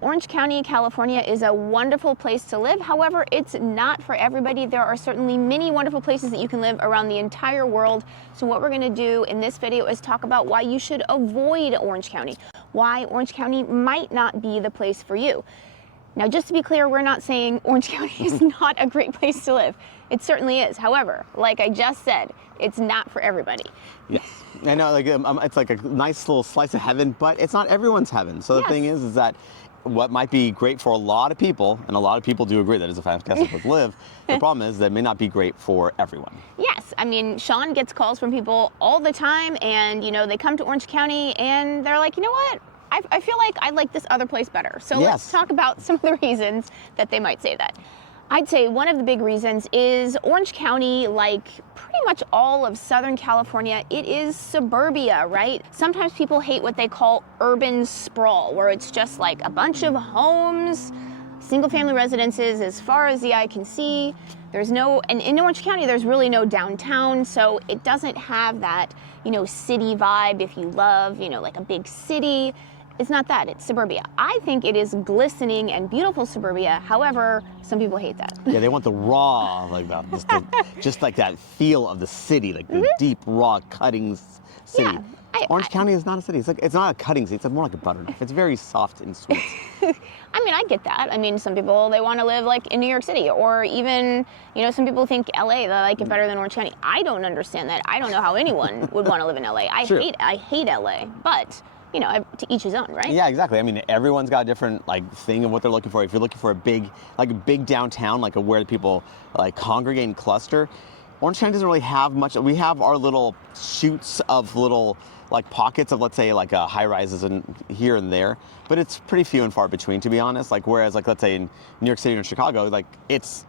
Orange County, California is a wonderful place to live. However, it's not for everybody. There are certainly many wonderful places that you can live around the entire world. So what we're going to do in this video is talk about why you should avoid Orange County, why Orange County might not be the place for you. Now, just to be clear, we're not saying Orange County is not a great place to live. It certainly is. However, like I just said, it's not for everybody. Yes, I know, like it's like a nice little slice of heaven, but it's not everyone's heaven. So the thing is that what might be great for a lot of people, and a lot of people do agree that it's a fantastic place to live, the problem is that it may not be great for everyone. Yes, I mean, Sean gets calls from people all the time, and they come to Orange County and they're like, you know what? I feel like I like this other place better. So let's talk about some of the reasons that they might say that. I'd say one of the big reasons is Orange County, like pretty much all of Southern California, it is suburbia, right? Sometimes people hate what they call urban sprawl, where it's just like a bunch of homes, single-family residences as far as the eye can see. There's no, and in Orange County, there's really no downtown, so it doesn't have that, city vibe if you love, like a big city. It's not that, it's suburbia. I think it is glistening and beautiful suburbia. However, some people hate that. Yeah, they want the raw, like that, just like that feel of the city, like the deep, raw, cutting city. Yeah, Orange County is not a city. It's not a cutting city. It's more like a butternut. It's very soft and sweet. I mean, I get that. I mean, some people, they want to live like in New York City, or even, some people think LA, they like it better than Orange County. I don't understand that. I don't know how anyone would want to live in LA. I hate LA, but to each his own, right? Yeah, exactly. I mean, everyone's got a different thing of what they're looking for. If you're looking for a big downtown, where the people congregate and cluster, Orange County doesn't really have much. We have our little shoots of little pockets of, let's say, high rises and here and there, but it's pretty few and far between, to be honest. Whereas let's say in New York City or Chicago, it's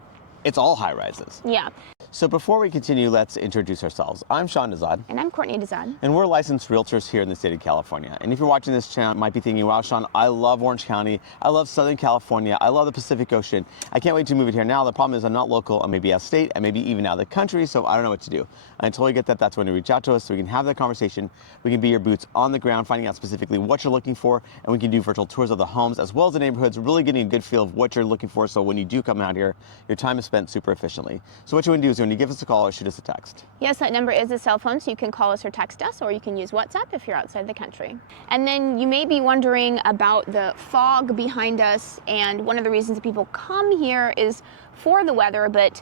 all high rises. Yeah. So before we continue, let's introduce ourselves. I'm Sean Dezad. And I'm Courtney Dezad. And we're licensed realtors here in the state of California. And if you're watching this channel, you might be thinking, wow, Sean, I love Orange County. I love Southern California. I love the Pacific Ocean. I can't wait to move it here now. The problem is I'm not local. I may be out of state. I may be even out of the country. So I don't know what to do. Until we get that, that's when you reach out to us so we can have that conversation. We can be your boots on the ground, finding out specifically what you're looking for. And we can do virtual tours of the homes as well as the neighborhoods, really getting a good feel of what you're looking for. So when you do come out here, your time is spent super efficiently. So what you want to do is when you give us a call or shoot us a text. Yes, that number is a cell phone, so you can call us or text us, or you can use WhatsApp if you're outside the country. And then you may be wondering about the fog behind us, and one of the reasons that people come here is for the weather, but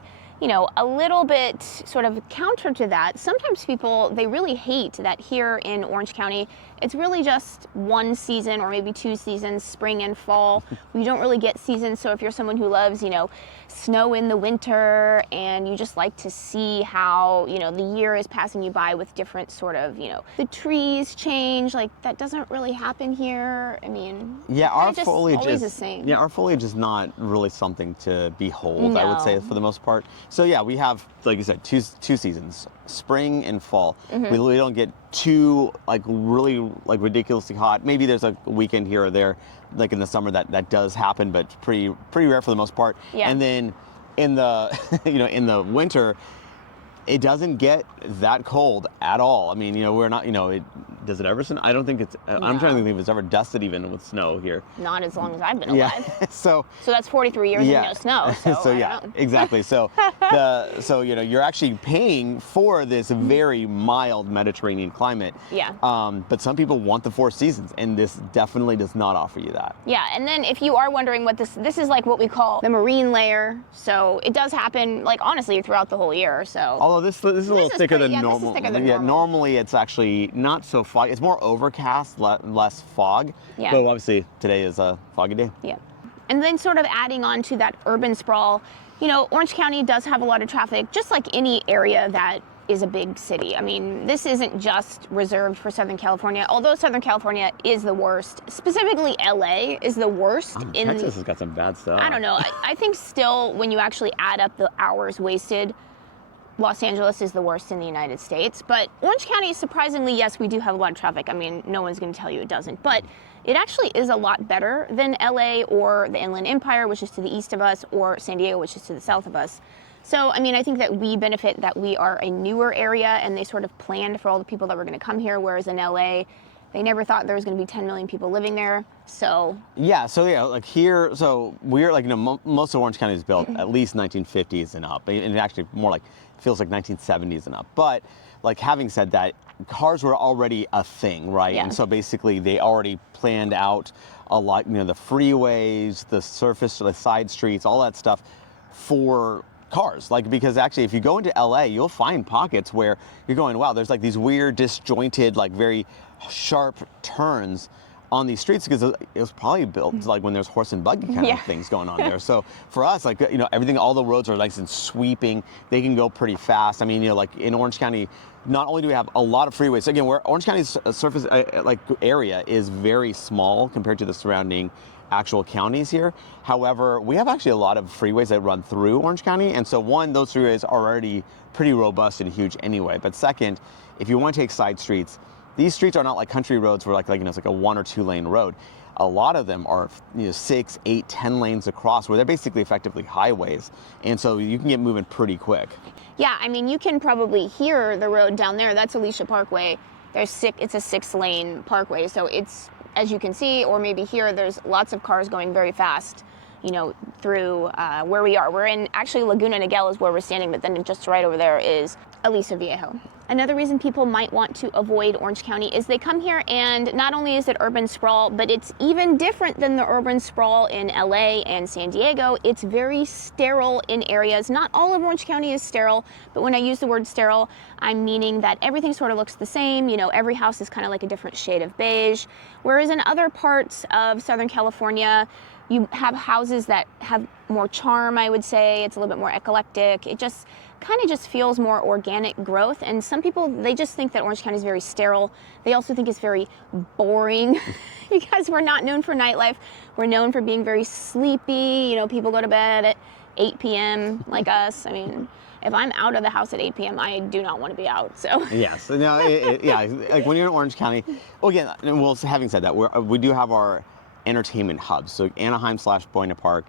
a little bit sort of counter to that, sometimes people, they really hate that here in Orange County, it's really just one season or maybe two seasons, spring and fall. We don't really get seasons, so if you're someone who loves, snow in the winter, and you just like to see how, the year is passing you by with different sort of, the trees change, that doesn't really happen here. I mean, yeah, our foliage is the same. Yeah, our foliage is not really something to behold, No. I would say, for the most part. So yeah, we have, like you said, two seasons, spring and fall. We really don't get too really ridiculously hot. Maybe there's a weekend here or there, in the summer that does happen, but it's pretty rare for the most part. Yeah. And then in the in the winter, it doesn't get that cold at all. I mean, we're not, does it ever snow? I don't think it's, No. I'm trying to think if it's ever dusted even with snow here. Not as long as I've been alive. Yeah. So that's 43 years of no snow. So yeah, exactly. So you're actually paying for this very mild Mediterranean climate. Yeah. But some people want the four seasons, and this definitely does not offer you that. Yeah, and then if you are wondering what this is what we call the marine layer. So it does happen honestly throughout the whole year. So although this is a little thicker than normal. This is thicker than normal. Normally it's actually not so foggy. It's more overcast, less fog. Yeah. But obviously today is a foggy day. Yeah. And then sort of adding on to that urban sprawl, Orange County does have a lot of traffic, just like any area that is a big city. I mean, this isn't just reserved for Southern California, although Southern California is the worst. Specifically, LA is the worst. Texas has got some bad stuff. I don't know. I think still, when you actually add up the hours wasted, Los Angeles is the worst in the United States, but Orange County, surprisingly, yes, we do have a lot of traffic. I mean, no one's going to tell you it doesn't, but it actually is a lot better than LA or the Inland Empire, which is to the east of us, or San Diego, which is to the south of us. So, I mean, I think that we benefit that we are a newer area, and they sort of planned for all the people that were going to come here, whereas in LA, They never thought there was going to be 10 million people living there. So like here, so we're like, most of Orange County is built at least 1950s and up, and actually more like, feels like 1970s and up. But like, having said that, cars were already a thing, right? Yeah. And so basically they already planned out a lot, the freeways, the surface, the side streets, all that stuff for cars. Like, because actually if you go into LA, you'll find pockets where you're going, wow, there's like these weird disjointed, like very sharp turns on these streets, because it was probably built like when there's horse and buggy kind of things going on there. So for us, like, everything, all the roads are nice and sweeping. They can go pretty fast. I mean, like in Orange County, not only do we have a lot of freeways, again, where Orange County's surface like area is very small compared to the surrounding actual counties here. However, we have actually a lot of freeways that run through Orange County. And so one, those freeways are already pretty robust and huge anyway. But second, if you want to take side streets, these streets are not like country roads where it's like a 1 or 2 lane road. A lot of them are 6, 8, 10 lanes across, where they're basically effectively highways. And so you can get moving pretty quick. Yeah, I mean, you can probably hear the road down there. That's Alicia Parkway. It's a 6-lane parkway. So it's, as you can see, or maybe here, there's lots of cars going very fast, through where we are. We're in, actually, Laguna Niguel is where we're standing, but then just right over there is Aliso Viejo. Another reason people might want to avoid Orange County is they come here, and not only is it urban sprawl, but it's even different than the urban sprawl in LA and San Diego. It's very sterile in areas. Not all of Orange County is sterile, but when I use the word sterile, I'm meaning that everything sort of looks the same. Every house is kind of like a different shade of beige. Whereas in other parts of Southern California, you have houses that have more charm, I would say. It's a little bit more eclectic. It just kind of feels more organic growth. And some people, they just think that Orange County is very sterile. They also think it's very boring because we're not known for nightlife. We're known for being very sleepy. People go to bed at 8 p.m. like us. I mean, if I'm out of the house at 8 p.m., I do not want to be out. So yes, like when you're in Orange County. Well, again, having said that, we do have our entertainment hubs. So Anaheim/Buena Park,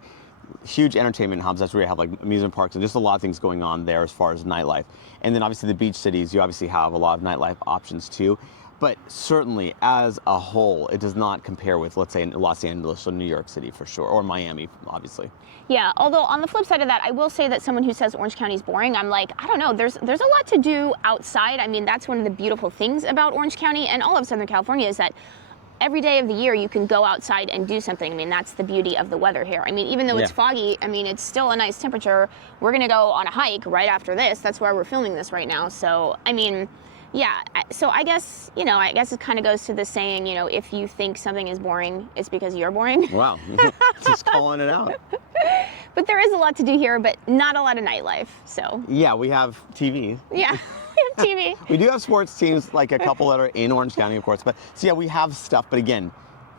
huge entertainment hubs. That's where you have like amusement parks and just a lot of things going on there as far as nightlife. And then obviously the beach cities, you obviously have a lot of nightlife options too. But certainly as a whole, it does not compare with, let's say, Los Angeles or New York City for sure, or Miami, obviously. Yeah, although on the flip side of that, I will say that someone who says Orange County is boring, I'm like, I don't know, there's a lot to do outside. I mean, that's one of the beautiful things about Orange County and all of Southern California is that every day of the year you can go outside and do something. I mean, that's the beauty of the weather here. I mean, even though it's foggy, I mean, it's still a nice temperature. We're gonna go on a hike right after this. That's why we're filming this right now. So, I mean, yeah, so I guess it kind of goes to the saying, if you think something is boring, it's because you're boring. Wow, just calling it out. But there is a lot to do here, but not a lot of nightlife, so. Yeah, we have TV. Yeah. TV. We do have sports teams, like a couple that are in Orange County, of course. But so yeah, we have stuff. But again,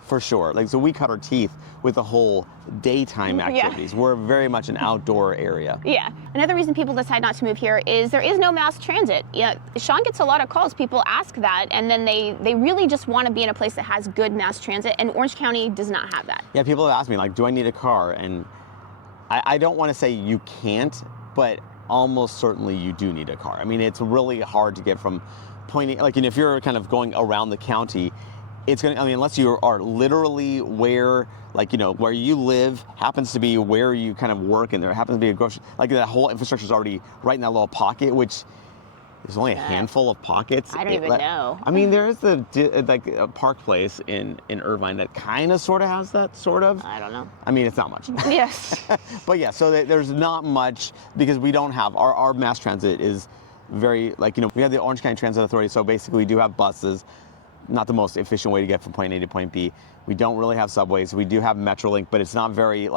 for sure, so we cut our teeth with the whole daytime activities. Yeah. We're very much an outdoor area. Yeah. Another reason people decide not to move here is there is no mass transit. Yeah, Sean gets a lot of calls. People ask that, and then they really just want to be in a place that has good mass transit, and Orange County does not have that. Yeah, people have asked me, do I need a car? And I don't want to say you can't, but almost certainly you do need a car. I mean, it's really hard to get from pointing, if you're kind of going around the county, it's going to, unless you are literally where, where you live happens to be where you kind of work, and there happens to be a grocery, that whole infrastructure is already right in that little pocket, which there's only a handful of pockets. I don't even know. I mean, there is a Park Place in Irvine that kind of sort of has that, sort of. I don't know. I mean, it's not much. Yes. But yeah, so there's not much, because we don't have, our mass transit is very, we have the Orange County Transit Authority, so basically we do have buses, not the most efficient way to get from point A to point B. We don't really have subways. We do have Metrolink, but it's not very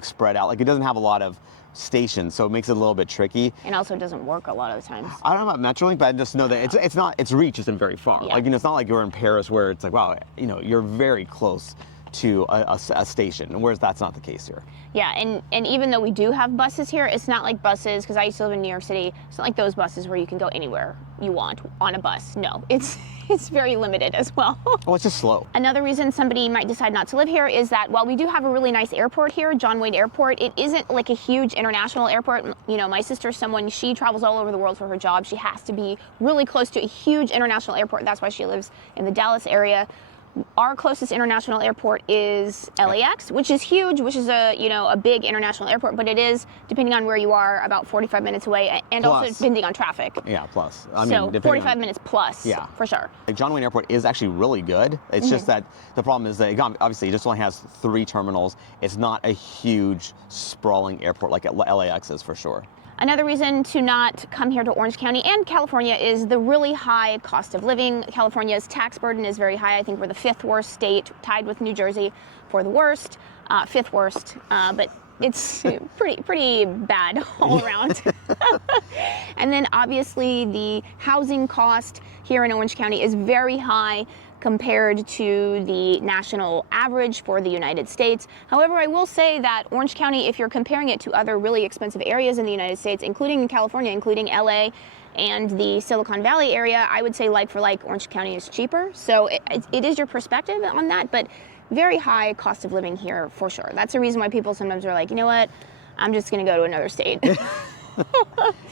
spread out. It doesn't have a lot of stations, so it makes it a little bit tricky. And also doesn't work a lot of the times. I don't know about Metrolink, but I just know that its reach isn't very far. Yeah. It's not like you're in Paris where it's wow, you're very close to a station, whereas that's not the case here. Yeah, and even though we do have buses here, it's not like buses, because I used to live in New York City, it's not like those buses where you can go anywhere you want on a bus. No, it's it's very limited as well. Well, it's just slow. Another reason somebody might decide not to live here is that while we do have a really nice airport here, John Wayne Airport, it isn't like a huge international airport. You know, my sister's someone, she travels all over the world for her job. She has to be really close to a huge international airport. That's why she lives in the Dallas area. Our closest international airport is LAX, which is huge, which is a big international airport, but it is, depending on where you are, about 45 minutes away, and Plus. also depending on traffic. Yeah, plus. So 45 minutes plus, yeah, for sure. Like John Wayne Airport is actually really good. It's just that the problem is that obviously it just only has 3 terminals. It's not a huge sprawling airport like LAX is for sure. Another reason to not come here to Orange County and California is the really high cost of living. California's tax burden is very high. I think we're the 5th worst state, tied with New Jersey for the worst, 5th worst, but it's pretty bad all around. And then obviously the housing cost here in Orange County is very high compared to the national average for the United States. However, I will say that Orange County, if you're comparing it to other really expensive areas in the United States, including in California, including LA and the Silicon Valley area, I would say like for like Orange County is cheaper. So it is your perspective on that, but very high cost of living here for sure. That's the reason why people sometimes are like, you know what, I'm just gonna go to another state.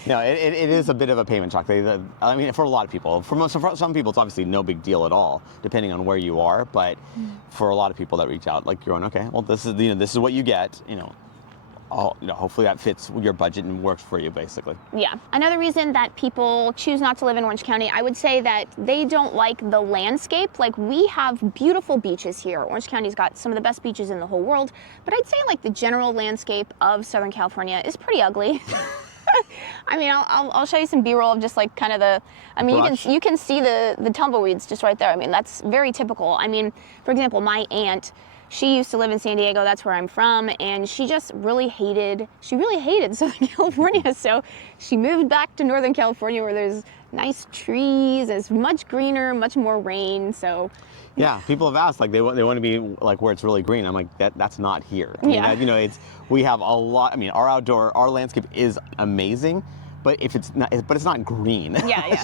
No, it is a bit of a payment shock. I mean, for a lot of people. For some people, it's obviously no big deal at all, depending on where you are. But for a lot of people that reach out, like you're going, okay, well, this is what you get. Hopefully that fits your budget and works for you, basically. Yeah. Another reason that people choose not to live in Orange County, I would say that they don't like the landscape. Like, we have beautiful beaches here. Orange County's got some of the best beaches in the whole world, but I'd say like the general landscape of Southern California is pretty ugly. I mean, I'll show you some B-roll of just like kind of you can see the tumbleweeds just right there. I mean, that's very typical. I mean, for example, my aunt, she used to live in San Diego, that's where I'm from, and she really hated Southern California, so she moved back to Northern California where there's nice trees, it's much greener, much more rain, so. Yeah, people have asked, like they want to be like where it's really green. I'm like, that's not here. I mean, we have a lot. I mean, our landscape is amazing, but it's not green. Yeah.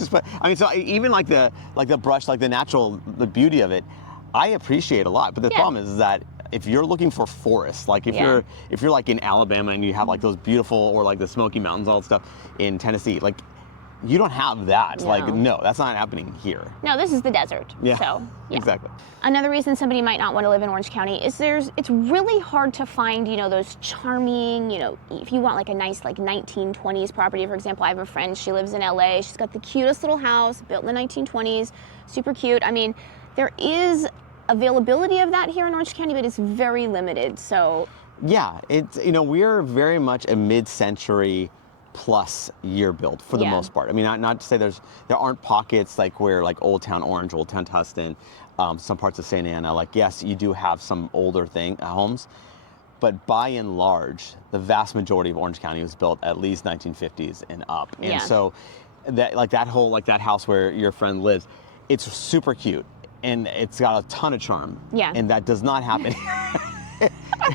So even like the brush, like the beauty of it, I appreciate a lot. But the problem is that if you're looking for forests, like if you're like in Alabama and you have like those beautiful, or like the Smoky Mountains, all that stuff in Tennessee, like you don't have that. No. Like, no, that's not happening here. No, this is the desert. Yeah. So, yeah. Exactly. Another reason somebody might not want to live in Orange County is it's really hard to find, those charming, if you want like a nice like 1920s property, for example. I have a friend, she lives in LA. She's got the cutest little house built in the 1920s, super cute. I mean, there is availability of that here in Orange County, but it's very limited. So yeah, it's we're very much a mid-century plus year build for the most part. I mean, not to say there aren't pockets like where like Old Town Orange, Old Town Tustin, some parts of Santa Ana. Like, yes, you do have some older homes, but by and large, the vast majority of Orange County was built at least 1950s and up. And so that house where your friend lives, it's super cute and it's got a ton of charm. Yeah. And that does not happen.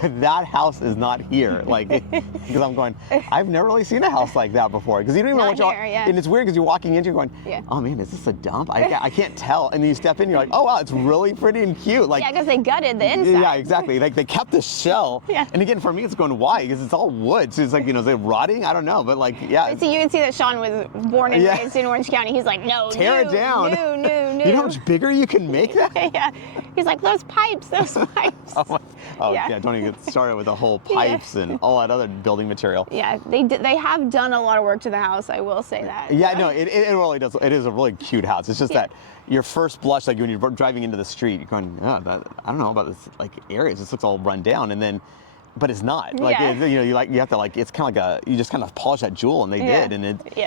That house is not here, like, because I'm going, I've never really seen a house like that before, because you don't even know what you're, and it's weird because you're walking into, you're going, oh man, is this a dump? I can't tell, and then you step in, you're like, oh wow, it's really pretty and cute, like. Yeah, because they gutted the inside. Yeah, exactly, like they kept the shell, and again, for me, it's going, why? Because it's all wood, so it's like, is it rotting? I don't know, but like, yeah. So you can see that Sean was born and raised in Orange County. He's like, no, tear it down. No. You know how much bigger you can make that? Yeah, he's like, those pipes. Yeah, don't even get started with the whole pipes and all that other building material. Yeah, they have done a lot of work to the house, I will say that. Yeah, no, it really does. It is a really cute house. It's just that your first blush, like when you're driving into the street, you're going, I don't know about this like area. This looks all run down, and then. But it's not. Like, you have to like, it's kind of like you just kind of polish that jewel, and they did, and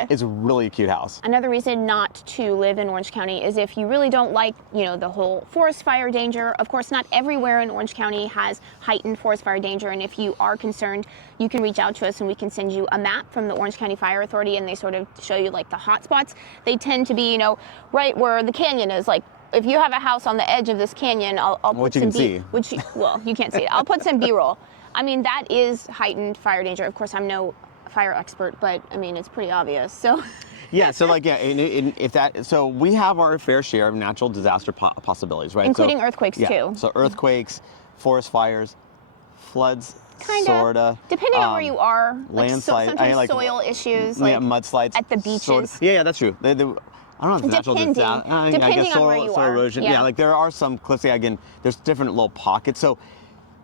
it's a really cute house. Another reason not to live in Orange County is if you really don't like, the whole forest fire danger. Of course, not everywhere in Orange County has heightened forest fire danger, and if you are concerned, you can reach out to us and we can send you a map from the Orange County Fire Authority, and they sort of show you like the hot spots. They tend to be, right where the canyon is, like. If you have a house on the edge of this canyon, I'll put some you can't see it. I'll put some B-roll. I mean, that is heightened fire danger. Of course, I'm no fire expert, but I mean, it's pretty obvious. So, Yeah, so like, yeah, if that, so we have our fair share of natural disaster possibilities, right? Including earthquakes too. So earthquakes, forest fires, floods, Kinda. sorta. Depending on where you are, landslides, sometimes soil issues, yeah, mudslides at the beaches. Yeah, that's true. I don't know if it's natural disaster. I guess on where you are. Erosion. Yeah, like there are some cliffs. Yeah, again, there's different little pockets. So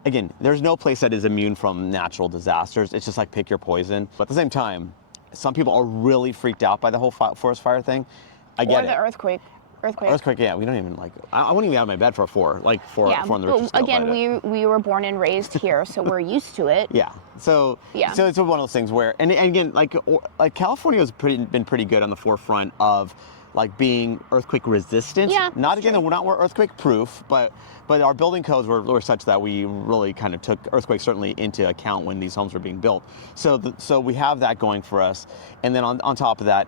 again, there's no place that is immune from natural disasters. It's just like pick your poison. But at the same time, some people are really freaked out by the whole forest fire thing. I get it. Or the earthquake. Earthquake, yeah, we don't even like. I wouldn't even get out of my bed for a 4, like 4 on the Richter scale. Again, we were born and raised here, so we're used to it. Yeah. So it's one of those things where, and again, like California has been pretty good on the forefront of like being earthquake resistant. Yeah. We're not earthquake proof, but our building codes were such that we really kind of took earthquakes certainly into account when these homes were being built. So we have that going for us, and then on top of that,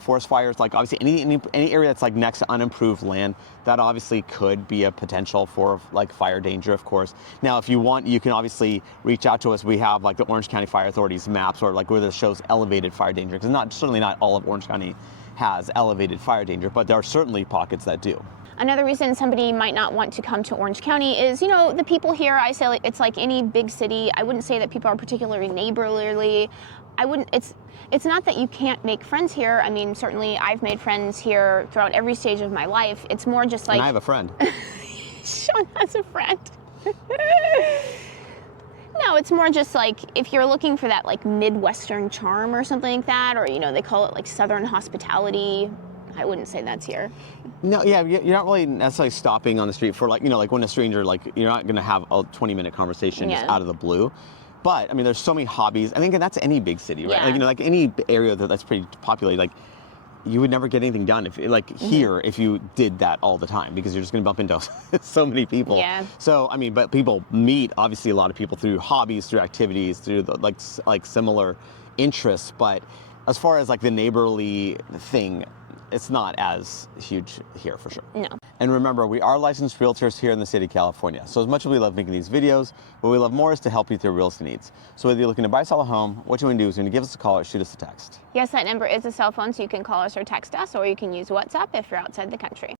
forest fires, like obviously any area that's like next to unimproved land, that obviously could be a potential for like fire danger, of course. Now, if you want, you can obviously reach out to us. We have like the Orange County Fire Authority's maps, or like where this shows elevated fire danger, because certainly not all of Orange County has elevated fire danger, but there are certainly pockets that do. Another reason somebody might not want to come to Orange County is, the people here, I say it's like any big city. I wouldn't say that people are particularly neighborly. It's not that you can't make friends here. I mean, certainly I've made friends here throughout every stage of my life. It's more just like... And I have a friend. Sean has a friend. No, it's more just like if you're looking for that like Midwestern charm or something like that, or, they call it like Southern hospitality. I wouldn't say that's here. No, yeah, you're not really necessarily stopping on the street for like when a stranger, like you're not going to have a 20-minute conversation just out of the blue. But I mean, there's so many hobbies. I think that's any big city, right? Yeah. Like any area that's pretty populated, like you would never get anything done if here if you did that all the time, because you're just going to bump into so many people. Yeah. So I mean, but people meet obviously a lot of people through hobbies, through activities, through like similar interests. But as far as like the neighborly thing, it's not as huge here for sure. No. And remember, we are licensed realtors here in the state of California. So as much as we love making these videos, what we love more is to help you with your real estate needs. So whether you're looking to buy or sell a home, what you want to do is you're going to give us a call or shoot us a text. Yes, that number is a cell phone, so you can call us or text us, or you can use WhatsApp if you're outside the country.